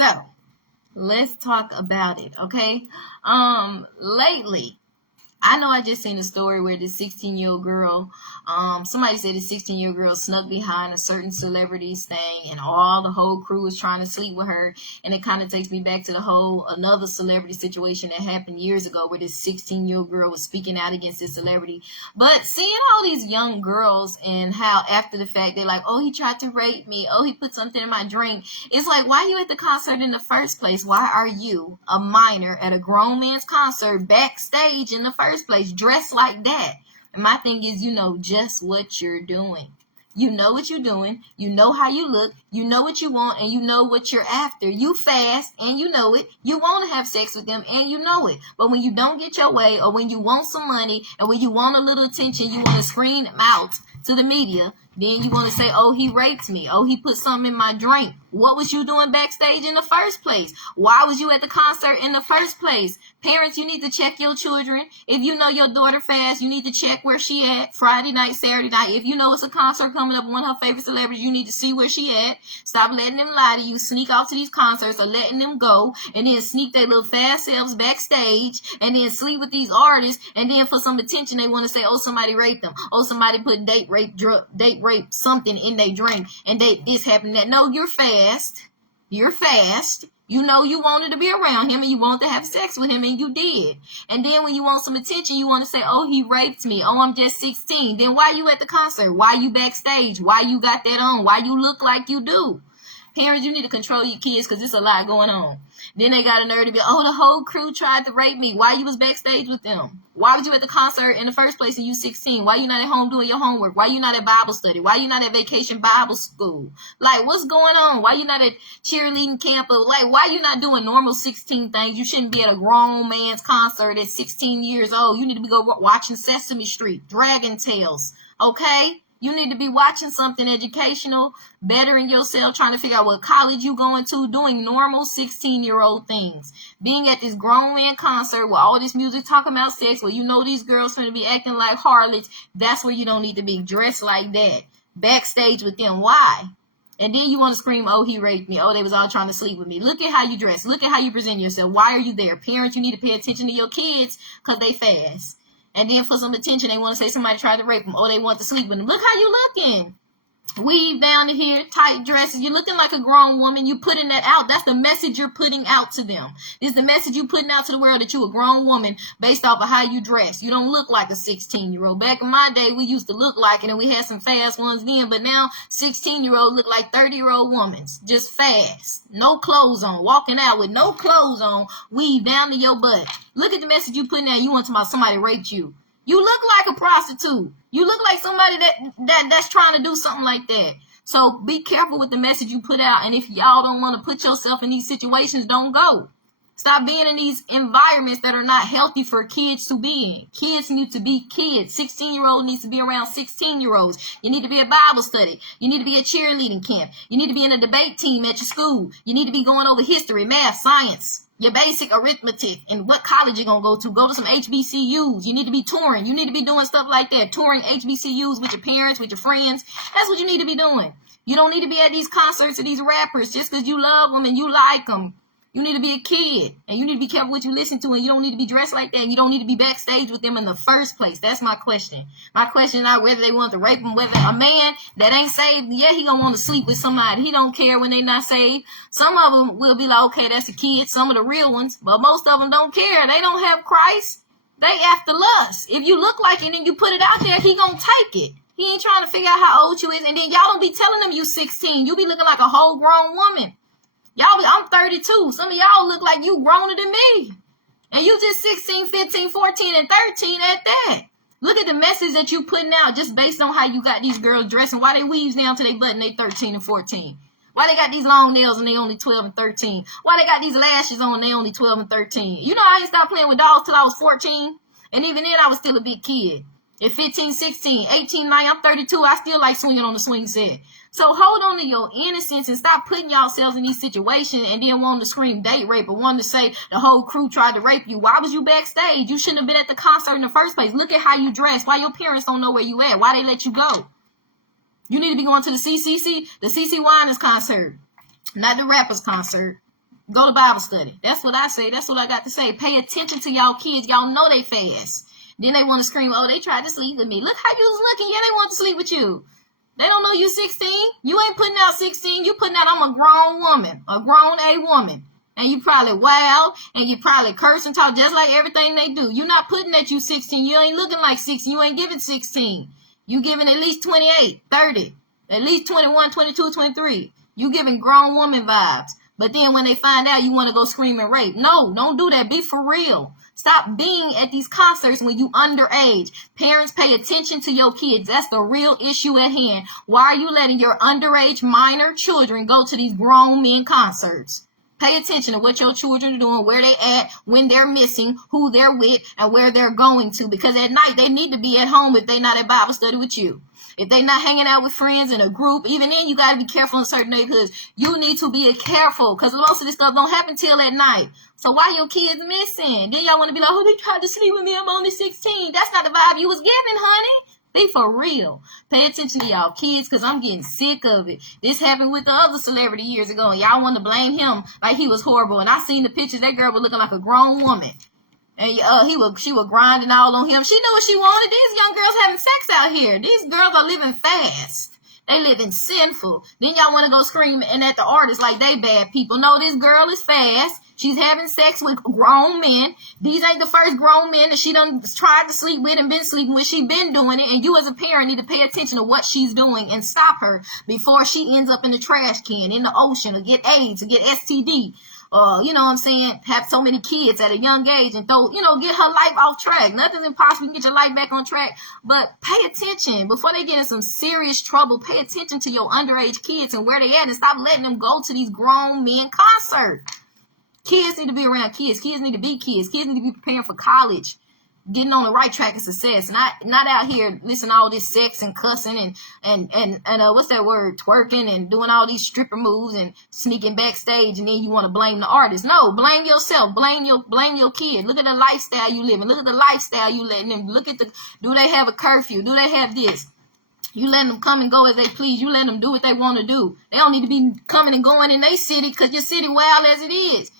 So let's talk about it, okay? Lately, I know I just seen a story where this 16-year-old girl, somebody said this 16-year-old girl snuck behind a certain celebrity's thing, and all the whole crew was trying to sleep with her. And it kind of takes me back to the whole another celebrity situation that happened years ago where this 16-year-old girl was speaking out against this celebrity. But seeing all these young girls and how after the fact they're like, oh, he tried to rape me, oh, he put something in my drink. It's like, why are you at the concert in the first place? Why are you, a minor, at a grown man's concert backstage in the first place, dressed like that? And my thing is, you know just what you're doing. You know what you're doing. You know how you look. You know what you want, and you know what you're after. You fast, and you know it. You want to have sex with them, and you know it. But when you don't get your way, or when you want some money, and when you want a little attention, you want to scream out to the media. Then you want to say, oh, he raped me. Oh, he put something in my drink. What was you doing backstage in the first place? Why was you at the concert in the first place? Parents, you need to check your children. If you know your daughter fast, you need to check where she at Friday night, Saturday night. If you know it's a concert coming up, one of her favorite celebrities, you need to see where she at. Stop letting them lie to you. Sneak off to these concerts or letting them go, and then sneak their little fast selves backstage, and then sleep with these artists, and then for some attention, they want to say, oh, somebody raped them. Oh, somebody put date rape something in their drink, and this happened, that. No, you're fast. You're fast. You know you wanted to be around him, and you wanted to have sex with him, and you did. And then when you want some attention, you want to say, oh, he raped me. Oh, I'm just 16. Then why you at the concert? Why you backstage? Why you got that on? Why you look like you do? Parents, you need to control your kids because there's a lot going on. Then they got a nerve to be, oh, the whole crew tried to rape me. Why you was backstage with them? Why was you at the concert in the first place and you 16? Why you not at home doing your homework? Why you not at Bible study? Why you not at vacation Bible school? Like, what's going on? Why you not at cheerleading camp? Like, why you not doing normal 16 things? You shouldn't be at a grown man's concert at 16 years old. You need to be watching Sesame Street, Dragon Tales, okay? You need to be watching something educational, bettering yourself, trying to figure out what college you going to, doing normal 16-year-old things. Being at this grown man concert with all this music talking about sex, where you know these girls going to be acting like harlots, that's where you don't need to be dressed like that. Backstage with them. Why? And then you want to scream, oh, he raped me. Oh, they was all trying to sleep with me. Look at how you dress. Look at how you present yourself. Why are you there? Parents, you need to pay attention to your kids because they fast. And then for some attention, they want to say somebody tried to rape them. Oh, they want to sleep with them. Look how you looking. Weave down to here, tight dresses. You're looking like a grown woman. You putting that out. That's the message you're putting out to them. It's the message you putting out to the world that you a grown woman based off of how you dress. You don't look like a 16-year-old. Back in my day, we used to look like it, and we had some fast ones then. But now, 16-year-old look like 30-year-old women. Just fast. No clothes on. Walking out with no clothes on. Weave down to your butt. Look at the message you putting out. You want to somebody raped you. You look like a prostitute. You look like somebody that's trying to do something like that. So be careful with the message you put out. And if y'all don't want to put yourself in these situations, don't go. Stop being in these environments that are not healthy for kids to be in. Kids need to be kids. 16-year-old needs to be around 16-year-olds. You need to be at Bible study. You need to be at cheerleading camp. You need to be in a debate team at your school. You need to be going over history, math, science, your basic arithmetic, and what college you're going to go to. Go to some HBCUs. You need to be touring. You need to be doing stuff like that. Touring HBCUs with your parents, with your friends. That's what you need to be doing. You don't need to be at these concerts of these rappers just because you love them and you like them. You need to be a kid, and you need to be careful what you listen to, and you don't need to be dressed like that, and you don't need to be backstage with them in the first place. That's my question. My question is not whether they want to rape them, whether a man that ain't saved, yeah, he gonna want to sleep with somebody. He don't care when they not saved. Some of them will be like, okay, that's a kid. Some of the real ones, but most of them don't care. They don't have Christ. They after lust. If you look like it and you put it out there, he gonna take it. He ain't trying to figure out how old you is, and then y'all don't be telling them you 16. You be looking like a whole grown woman. I'm 32. Some of y'all look like you growner than me. And you just 16, 15, 14, and 13 at that. Look at the message that you putting out just based on how you got these girls dressing. Why they weaves down to their butt and they 13 and 14? Why they got these long nails and they only 12 and 13? Why they got these lashes on and they only 12 and 13? You know, I ain't stopped playing with dolls till I was 14. And even then, I was still a big kid. At 15, 16, 18, 9, I'm 32. I still like swinging on the swing set. So hold on to your innocence and stop putting yourselves in these situations and then wanting to scream date rape or wanting to say the whole crew tried to rape you. Why was you backstage? You shouldn't have been at the concert in the first place. Look at how you dress. Why your parents don't know where you at? Why they let you go? You need to be going to the CCC, the CC Winans concert, not the rappers concert. Go to Bible study. That's what I say. That's what I got to say. Pay attention to y'all kids. Y'all know they fast. Then they want to scream, oh, they tried to sleep with me. Look how you was looking. Yeah, they want to sleep with you. They don't know you 16. You ain't putting out 16. You putting out, I'm a grown woman, a grown A woman. And you probably wild, and you probably curse and talk just like everything they do. You're not putting that you 16. You ain't looking like 16. You ain't giving 16. You giving at least 28, 30, at least 21, 22, 23. You giving grown woman vibes. But then when they find out, you want to go scream and rape. No, don't do that. Be for real. Stop being at these concerts when you underage. Parents, pay attention to your kids. That's the real issue at hand. Why are you letting your underage minor children go to these grown men concerts? Pay attention to what your children are doing, where they at, when they're missing, who they're with, and where they're going to. Because at night, they need to be at home if they're not at Bible study with you. If they're not hanging out with friends in a group, even then, you got to be careful in certain neighborhoods. You need to be careful because most of this stuff don't happen till at night. So why your kids missing? Then y'all want to be like, oh, they tried to sleep with me. I'm only 16. That's not the vibe you was giving, honey. Be for real. Pay attention to y'all kids because I'm getting sick of it. This happened with the other celebrity years ago, and y'all want to blame him like he was horrible. And I seen the pictures. That girl was looking like a grown woman. And she was grinding all on him. She knew what she wanted. These young girls having sex out here. These girls are living fast. They living sinful. Then y'all want to go screaming at the artists like they bad people. No, this girl is fast. She's having sex with grown men. These ain't the first grown men that she done tried to sleep with and been sleeping with. She been doing it. And you as a parent need to pay attention to what she's doing and stop her before she ends up in the trash can, in the ocean, or get AIDS, or get STD. You know what I'm saying, have so many kids at a young age and get her life off track. Nothing's impossible. You can get your life back on track. But pay attention. Before they get in some serious trouble, pay attention to your underage kids and where they at and stop letting them go to these grown men concerts. Kids need to be around kids. Kids need to be kids. Kids need to be preparing for college, getting on the right track of success. Not out here listening to all this sex and cussing and what's that word? Twerking and doing all these stripper moves and sneaking backstage, and then you want to blame the artist. No, blame yourself. Blame your kid. Look at the lifestyle you living. Look at the lifestyle you letting them. Look at do they have a curfew? Do they have this? You letting them come and go as they please. You letting them do what they want to do. They don't need to be coming and going in their city because your city wild as it is.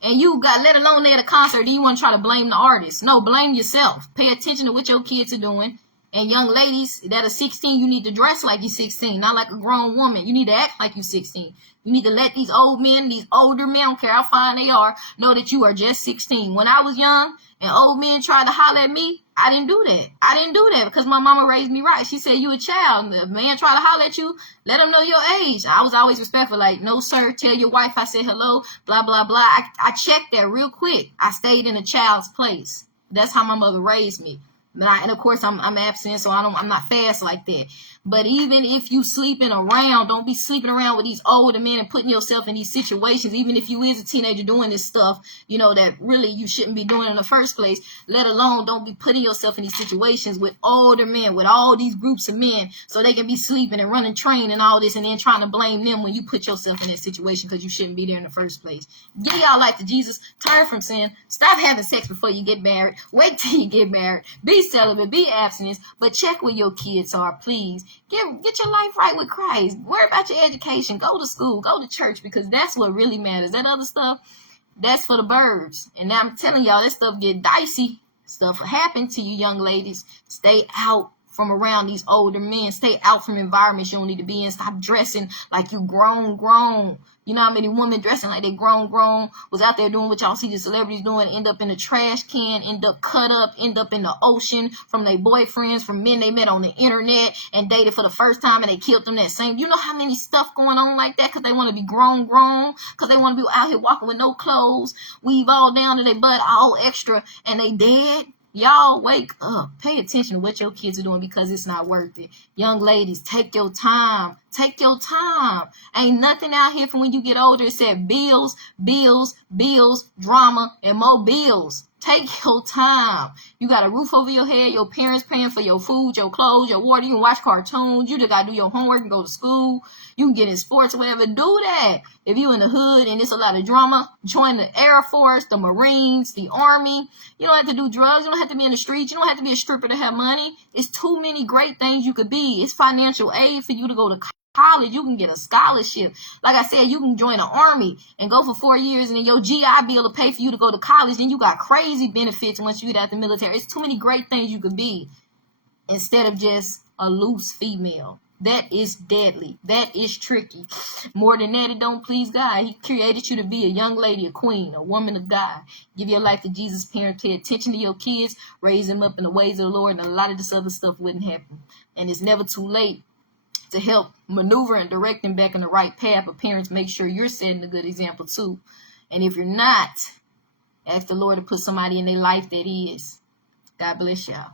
And you got let alone they at a concert, then you want to try to blame the artist. No, blame yourself. Pay attention to what your kids are doing. And young ladies that are 16, you need to dress like you're 16, not like a grown woman. You need to act like you're 16. You need to let these old men, these older men, I don't care how fine they are, know that you are just 16. When I was young and old men tried to holler at me, I didn't do that. I didn't do that because my mama raised me right. She said, you a child. And the man try to holler at you, let him know your age. I was always respectful, like, no, sir, tell your wife I said hello, blah, blah, blah. I checked that real quick. I stayed in a child's place. That's how my mother raised me. And of course, I'm absent, so I'm not fast like that. But even if you sleeping around, don't be sleeping around with these older men and putting yourself in these situations. Even if you is a teenager doing this stuff, that really you shouldn't be doing in the first place. Let alone don't be putting yourself in these situations with older men, with all these groups of men, so they can be sleeping and running train and all this, and then trying to blame them when you put yourself in that situation because you shouldn't be there in the first place. Give y'all life to Jesus. Turn from sin. Stop having sex before you get married. Wait till you get married. Be celibate. Be abstinence. But check where your kids are, please. Get your life right with Christ. Worry about your education. Go to school. Go to church because that's what really matters. That other stuff, that's for the birds. And now I'm telling y'all, that stuff get dicey. Stuff will happen to you young ladies. Stay out from around these older men. Stay out from environments you don't need to be in. Stop dressing like you grown. You know how many women dressing like they grown was out there doing what y'all see the celebrities doing, end up in the trash can, end up cut up, end up in the ocean from their boyfriends, from men they met on the internet and dated for the first time and they killed them that same. You know how many stuff going on like that because they want to be grown, because they want to be out here walking with no clothes, weave all down to their butt, all extra, and they dead. Y'all wake up. Pay attention to what your kids are doing because it's not worth it. Young ladies, take your time. Take your time. Ain't nothing out here from when you get older except bills, drama, and more bills. Take your time. You got a roof over your head. Your parents paying for your food, your clothes, your water. You can watch cartoons. You just got to do your homework and go to school. You can get in sports or whatever. Do that. If you in the hood and it's a lot of drama, join the Air Force, the Marines, the Army. You don't have to do drugs. You don't have to be in the streets. You don't have to be a stripper to have money. It's too many great things you could be. It's financial aid for you to go to college. You can get a scholarship. Like I said, you can join the army and go for 4 years, and then your GI Bill will pay for you to go to college. Then you got crazy benefits once you get out the military. It's too many great things you could be instead of just a loose female. That is deadly. That is tricky. More than that, it don't please God. He created you to be a young lady, a queen, a woman of God. Give your life to Jesus, parent, pay attention to your kids, raise them up in the ways of the Lord, and a lot of this other stuff wouldn't happen. And it's never too late to help maneuver and direct them back in the right path. But parents, make sure you're setting a good example too. And if you're not, ask the Lord to put somebody in their life that is. God bless y'all.